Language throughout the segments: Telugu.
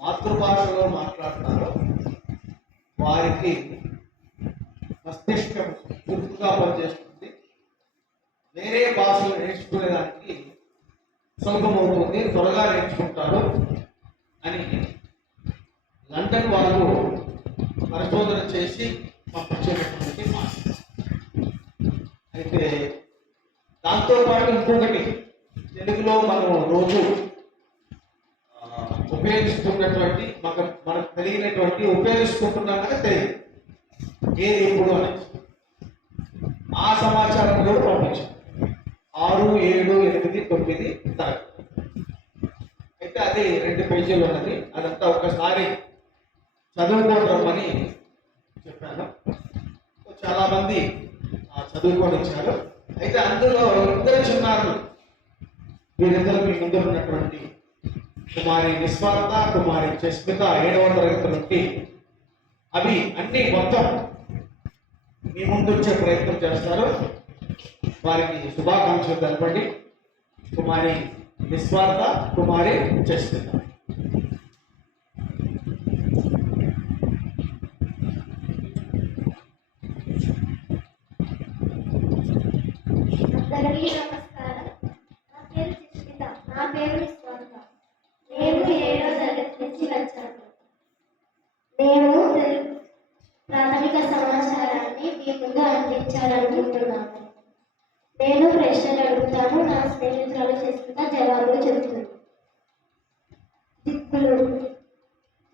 మాతృభాషలో మాట్లాడతారో వారికి మస్తిష్కం చురుకుగా పనిచేస్తుంది, వేరే భాషలు నేర్చుకునేదానికి సులభమవుతుంది, త్వరగా నేర్చుకుంటారు అని లండన్ వాళ్ళు పరిశోధన చేసి పంపించేటటువంటి మాట. అయితే దాంతోపాటు ఇంకొకటి, తెలుగులో మనం రోజు ఉపయోగిస్తున్నటువంటి మనకు తెలియనటువంటి ఉపయోగిస్తుంటున్నాం కదా తెలియదు ఏది ఎప్పుడు అని ఆ సమాచారం కూడా పంపించాం. 6, 7, 8, 9 తరగతి. అయితే అది 2 పేజీలు ఉన్నది. అదంతా ఒకసారి చదువుకోవడమని చెప్పాను. చాలా మంది చదువుకొని ఇచ్చారు. అయితే అందులో 2 చిన్నారులు, వీరిద్దరు మీ ముందు ఉన్నటువంటి కుమారి నిస్వార్థ, కుమారి చస్మిత 7వ తరగతి నుండి అవి అన్ని మొత్తం మీ ముందు వచ్చే ప్రయత్నం చేస్తారు. వారికి శుభాకాంక్షలు తెలపండి. కుమారి నిస్వార్థ, కుమారి చస్మిత. అందరికీ నమస్కారం. నా పేరు చస్మిత. నా పేరు నిస్వార్థ. నేను 7వ తరగతి నుంచి వచ్చాను. నేను ప్రాథమిక సమాచారాన్ని మీ ముందు అందించాలనుకుంటున్నాను. నేను ప్రశ్నలు అడుగుతాను, నా స్నేహితురాలు చస్మిత జవాబులు చెబుతుంది. దిక్కులు: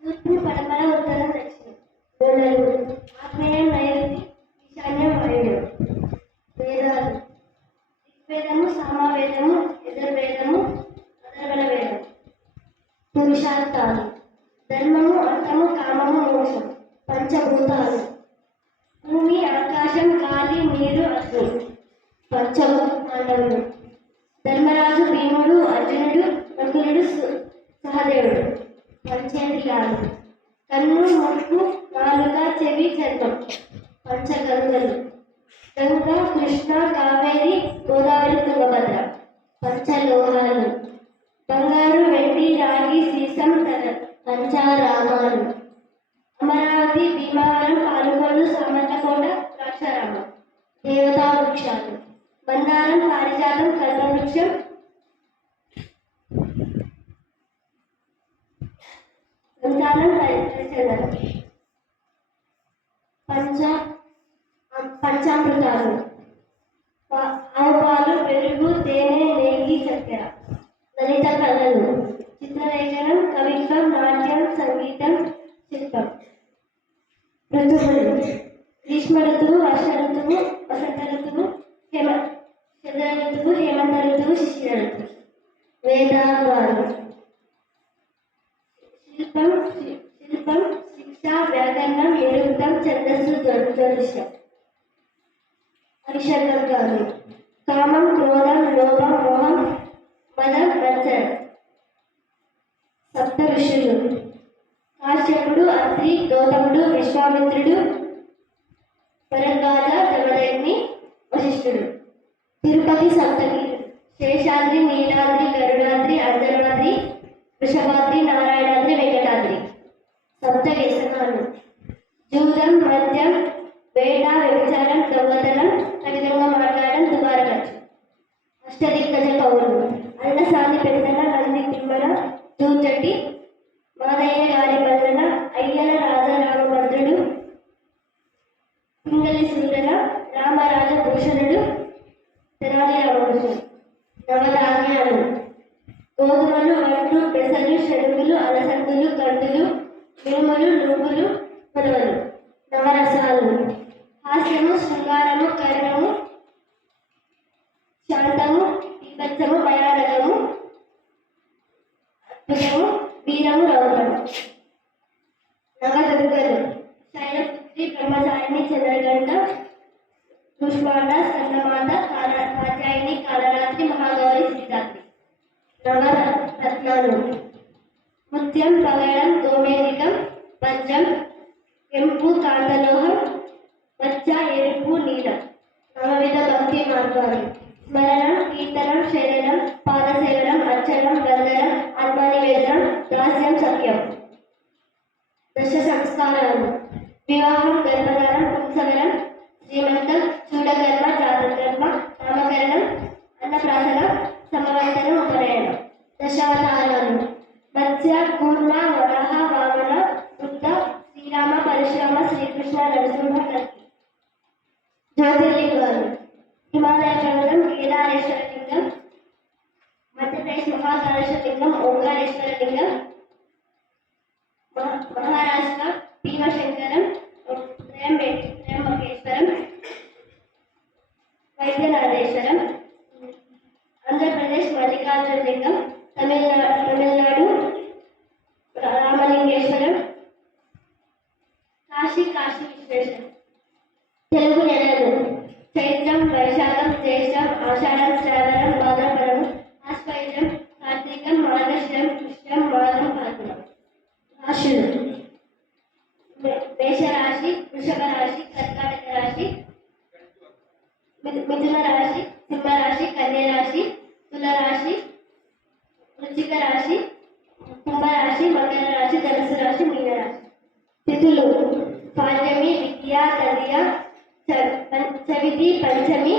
తూర్పు, పడమర, ఉత్తరం, దక్షిణం. గోళలు: ఆగ్నేయం, నైరుతి, ఈశాన్యం, వాయువ్యం. వేదాలు: ఋగ్వేదము, సామవేదము, యజుర్వేదము, అథర్వణ వేదం. పురుషార్థాలు: ధర్మము, అర్థము, కామము, మోక్షం. పంచభూతాలు: భూమి, ఆకాశం, గాలి, నీరు, అగ్ని. పంచపాండవులు: ధర్మరాజు, భీముడు, అర్జునుడు, నకులుడు, సహదేవుడు. పంచేంద్రియాలు: కన్ను, ముక్కు, నాలుక, చెవి, చర్మం. పంచగంగలు: గంగా, కృష్ణ, కావేరి, గోదావరి, తుంగభద్ర. పంచలోహాలు: బంగారు, వెండి, రాగి, సీసం, పంచారామాలు: అమరావతి, భీమవరం, పాలకొల్లు, సామర్లకోట, ద్రాక్షారామం. దేవతా వృక్షాలు: మందారం, పారిజాతం, కల్పవృక్షం, సంతానం, హరిచందనం. పంచామృతాలు: ఆవు పాలు, పెరుగు, తేనె, నెయ్యి, చక్కెర. లలిత కళలు: చిత్రలేఖనం, కవిత్వం, నాట్యం, సంగీతం, శిల్పం. ఋతువులు: గ్రీష్మ ఋతువు, వర్ష ఋతువు, వసంత ఋతువు, శరద ఋతువు, హేమంత ఋతువు, శిశిర ఋతువు. వేదాంగాలు: శిల్పం, శిక్ష, వ్యాకరణం, నిరుక్తం, ఛందస్సు, జ్యోతిషం. అరిషడ్వర్గాలు: కామం, క్రోధం, లోభం, మోహం, మదం, మత్సరం. సప్త ఋషులు: కాశ్యపుడు, అత్రి, గౌతముడు, విశ్వామిత్రుడు, భరద్వాజ, జమదగ్ని, వశిష్ఠుడు. తిరుపతి సప్తగిరి: శేషాద్రి, నీలాద్రి, గరుడాద్రి, అంజనాద్రి, వృషభాద్రి, నారాయణాద్రి, వెంకటాద్రి. సప్త వ్యసనాలు: జూదం, మద్యం, వేట, వ్యభిచారం, దొంగతనం, తగినంగా మాట్లాడడం, దుబారా ఖర్చు. అష్టదిగ్గజ కౌరులు: అన్నసాని పెద్దన, నంది తిమ్మన, దూచటి, మాదయ్య గారి మల్లన, అయ్యల రాజారామభద్రుడు, పింగళి సూరన, రామరాజ భూషణుడు, తెనాలి రామకృష్ణుడు. నవధాన్యాలు: గోధుమలు, వడ్లు, పెసలు, శనగలు, అలసందులు, కందులు, మినుములు, నువ్వులు, ఉలవలు. నవరసాలు: హాస్యము, శృంగారము, కరుణము, శాంతము, బీభత్సము, భయానకము, అద్భుతము, వీరము, రౌద్రము. నవదుర్గలు: శైలపుత్రి, బ్రహ్మచారిణి, చంద్రగంట, కుష్మాండ, స్కందమాత, కాత్యాయని, కాలరాత్రి, మహాగౌరి, శ్రీరాత్రి. నవరత్నాలు: ముత్యం, పగడం, గోమేధికం, పంచం, కెంపు, కాంతలోహం, మచ్చ, ఎరుపు, నీలం. నవవిధ భక్తి మార్గాలు: స్మరణం, కీర్తనం, శరణం, పాదసేవనం, అర్చనం, వందనం, ఆత్మనివేదనం, దాస్యం, సత్యం. దశ సంస్కారాలు: వివాహం, గర్భధారం, పుంసవరం, శ్రీమంతం, చూడకర్మ, జాతకర్మ, నామకరణం, అన్నప్రాసన, సమవర్తనం, ఉపనయనం. దశావతారాలు: మత్స్య, కూర్మ, వరాహ, వామన, బుద్ధ, శ్రీరామ, పరశురామ, శ్రీకృష్ణ, నరసింహ, కల్కి. జ్యోతిర్లింగాలు: హిమాలయ పర్వతం, కేదారేశ్వర లింగం, మధ్యప్రదేశ్ మహాకాళేశ్వర లింగం, ఓంకారేశ్వర లింగం, మహారాష్ట్ర భీమశంకరం, త్రయంబకేశ్వరం, వైద్యనాథేశ్వరం, ఆంధ్రప్రదేశ్ మల్లికార్జున లింగం, తమిళనాడు రామలింగేశ్వరం, కాశీ విశ్వేశ్వరం. తెలుగు నెలలు: చైత్రం, వైశాఖం, జ్యేష్టం, ఆషాఢం, శ్రావణం, భాద్రపదం, ఆశ్వయుజం, కార్తీకం, మార్గశిరం, పుష్యం, మాఘం, ఫాల్గుణం. రాశులు: మేషరాశి, వృషభ రాశి, కర్కాటక రాశి, మిథున రాశి, సింహరాశి, కన్య రాశి, తులరాశి, వృశ్చిక రాశి, కుంభరాశి, మకర రాశి, ధనుసు రాశి, మీనరాశి. తిథులు: పాడ్యమి, విద్య, తదియ, చవితి, పంచమి,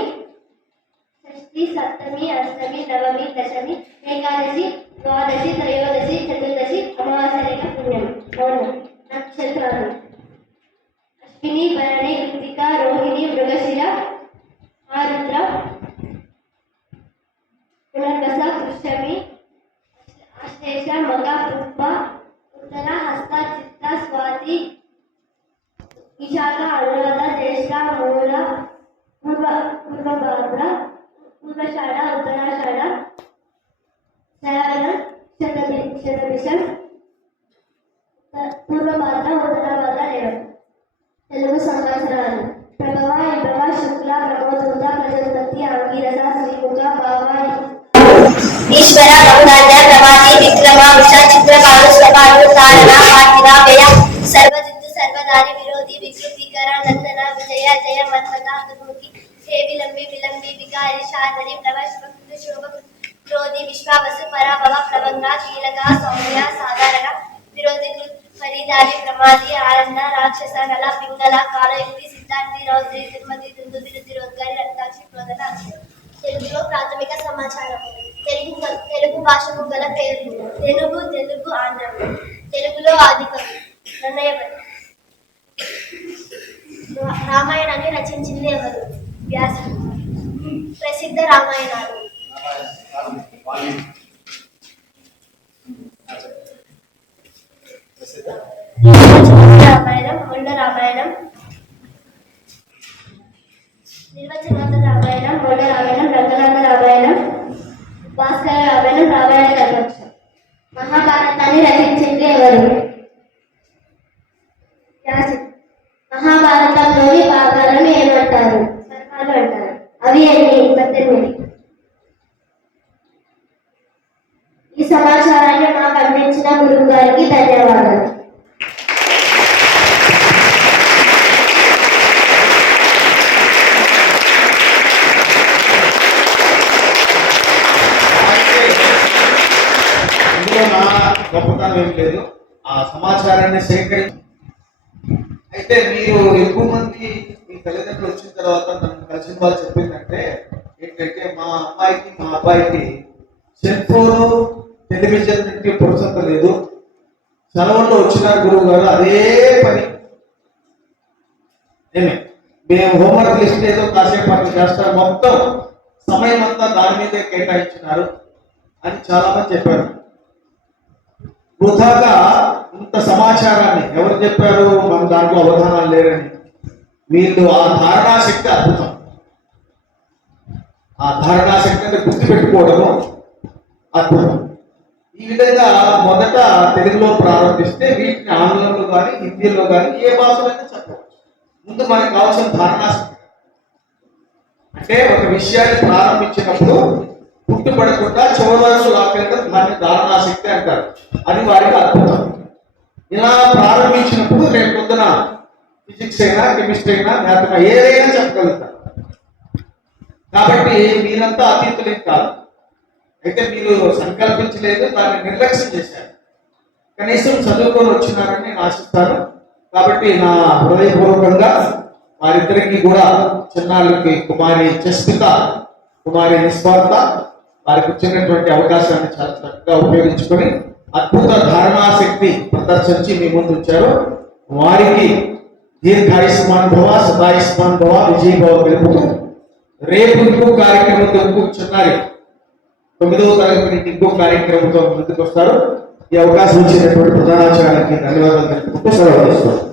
షష్ఠి, సప్తమి, అష్టమి, నవమి, దశమి, ఏకాదశి, ద్వాదశి, త్రయోదశి, చతుర్దశి, అమావాస్య, పుణ్యం. నక్షత్రాలు: అశ్విని, భరణి, కృతిక, రోహిణి, మృగశిర, ఆరుద్ర, పునర్వస, పుష్యమి, ఆశ్లేష, మగ, పుష్ప, ఉత్తర, హస్త, చిత్త, స్వాతి, విశాఖ, అనురాధ, జ్యేష్ఠ, మూల, పూర్వభాద్ర, పూర్వషాఢ, ఉత్తరాషాఢ, శ్రావణం, శతభిషం, పూర్వభాద్ర, ఉత్తరభాద్ర, రేవతి. తెలుగు సంవత్సరాలు: ప్రభవ, విభవ, శుక్ల, ప్రబోధూత, ప్రజాపతి, అంగీరస, శ్రీముఖ, భావ, ఈశ్వర, గంగాధర, ప్రమాది, విక్రమ, ఉష, చిత్రపాలు, శ్రపాలు, తారణ, పార్థివ, వ్యయ, సర్వజిత్తు, సర్వదారి, విరోధి, వికృతికర, నందన, విజయ, జయ, మన్మథ, దుర్ముఖి, విలంబి, వికారి, శార్వరి, ప్రవశ, శోభ, క్రోధి, విశ్వావసు, పరాభవ, ప్లవంగ, కీలక, సౌమ్య, సాధారణ, విరోధి, పరిదారి, ప్రమాది, ఆనంద, రాక్షస, నల, పింగళ, కాలయుక్తి, సిద్ధాంతి, రౌద్రి, దుర్మతి, దుందుబి, రుద్రోద్గారి, రక్తాక్షి, క్రోధన. తెలుగులో ప్రాథమిక సమాచారం: తెలుగు భాషకు గల పేర్లు: తెలుగు, ఆంధ్రం. తెలుగులో ఆదికవి: నన్నయవరి. రామాయణాన్ని రచించింది ఎవరు? వ్యాసుడు. ప్రసిద్ధ రామాయణాలు: రామాయణం, మొండ రామాయణం, నిర్వచనార్థ రామాయణం, మొండ రామాయణం, రంగనాథ రామాయణం, భాస్కర రామాయణం, రామాయణ కల్పక్షం. మహాభారతాన్ని రచించింది ఎవరు? వ్యాసుడు. మహాభారతంలోని భాగాలను ఏమంటారు? సర్గాలు అంటారు. అవి ఎన్ని? 18. ఈ సమాచారాన్ని మాకు అందించిన గురువు గారికి ధన్యవాదాలు. ఇందులో నా గొప్పతనం ఏం లేదు, ఆ సమాచారాన్ని సేకరించి. అయితే మీరు ఎక్కువ మంది మీ తల్లిదండ్రులు వచ్చిన తర్వాత నన్ను కలిసిన వాళ్ళు చెప్పిందంటే ఏంటంటే, మా అమ్మాయికి మా అబ్బాయికి సెల్ ఫోను, టెలివిజన్ నుండి పురుసత లేదు, సెలవుల్లో వచ్చినారు గురువు గారు, అదే పని. మేము హోంవర్క్ లిస్ట్ ఏదో కాసేపు అట్లా చేస్తారు, మొత్తం సమయం అంతా దాని మీదే కేటాయించినారు అని చాలా మంది చెప్పారు. వృధాగా ఇంత సమాచారాన్ని ఎవరు చెప్పారు? మన దాంట్లో అవధానాలు లేరని. వీళ్ళు ఆ ధారణాశక్తి అద్భుతం. ఆ ధారణాశక్తిని గుర్తుపెట్టుకోవడము అద్భుతం. ఈ విధంగా మొదట తెలుగులో ప్రారంభిస్తే వీటిని ఆంగ్లంలో కానీ హిందీలో కానీ ఏ భాషలో చెప్పవచ్చు. ముందు మనకు కావాల్సిన ధారణాశక్తి అంటే ఒక విషయాన్ని ప్రారంభించినప్పుడు పుట్టుపడకుండా చివరి వరకు లాక్కెళ్తారు, దాన్ని ధారణాశక్తి అంటారు. అది వారికి అద్భుతం. ఇలా ప్రారంభించినప్పుడు రేపు పొద్దున ఫిజిక్స్ అయినా, కెమిస్ట్రీ అయినా, మ్యాథ్ ఏదైనా చెప్పగలుగుతారు. కాబట్టి మీరంతా అతీతులేం కాదు. అయితే మీరు సంకల్పించలేదు, దాన్ని నిర్లక్ష్యం చేశారు. కనీసం చదువుకొని వచ్చినారని నేను ఆశిస్తాను. కాబట్టి నా హృదయపూర్వకంగా వారిద్దరికి కూడా చిన్నారులకి కుమారి జస్మిత, కుమారి నిస్వార్థ వారికి వచ్చినటువంటి అవకాశాన్ని చాలా చక్కగా ఉపయోగించుకొని అద్భుత ధారణాశక్తి ప్రదర్శించి మీ ముందు ఉంచారు. వారికి దీర్ఘాయుష్మాన్ భవ, సదాయుష్మాన్ భవ, విజయభవ తెలుపుతూ రేపు ఇంకో కార్యక్రమంతో ఇంకో చిన్నారి 9వ తరగతి నుండి ఇంకో కార్యక్రమంతో ముందుకు వస్తారు. ఈ అవకాశం ఇచ్చినటువంటి ప్రధానాచార్యానికి ధన్యవాదాలు తెలుపుతూ సెలవు తీసుకుంటాం.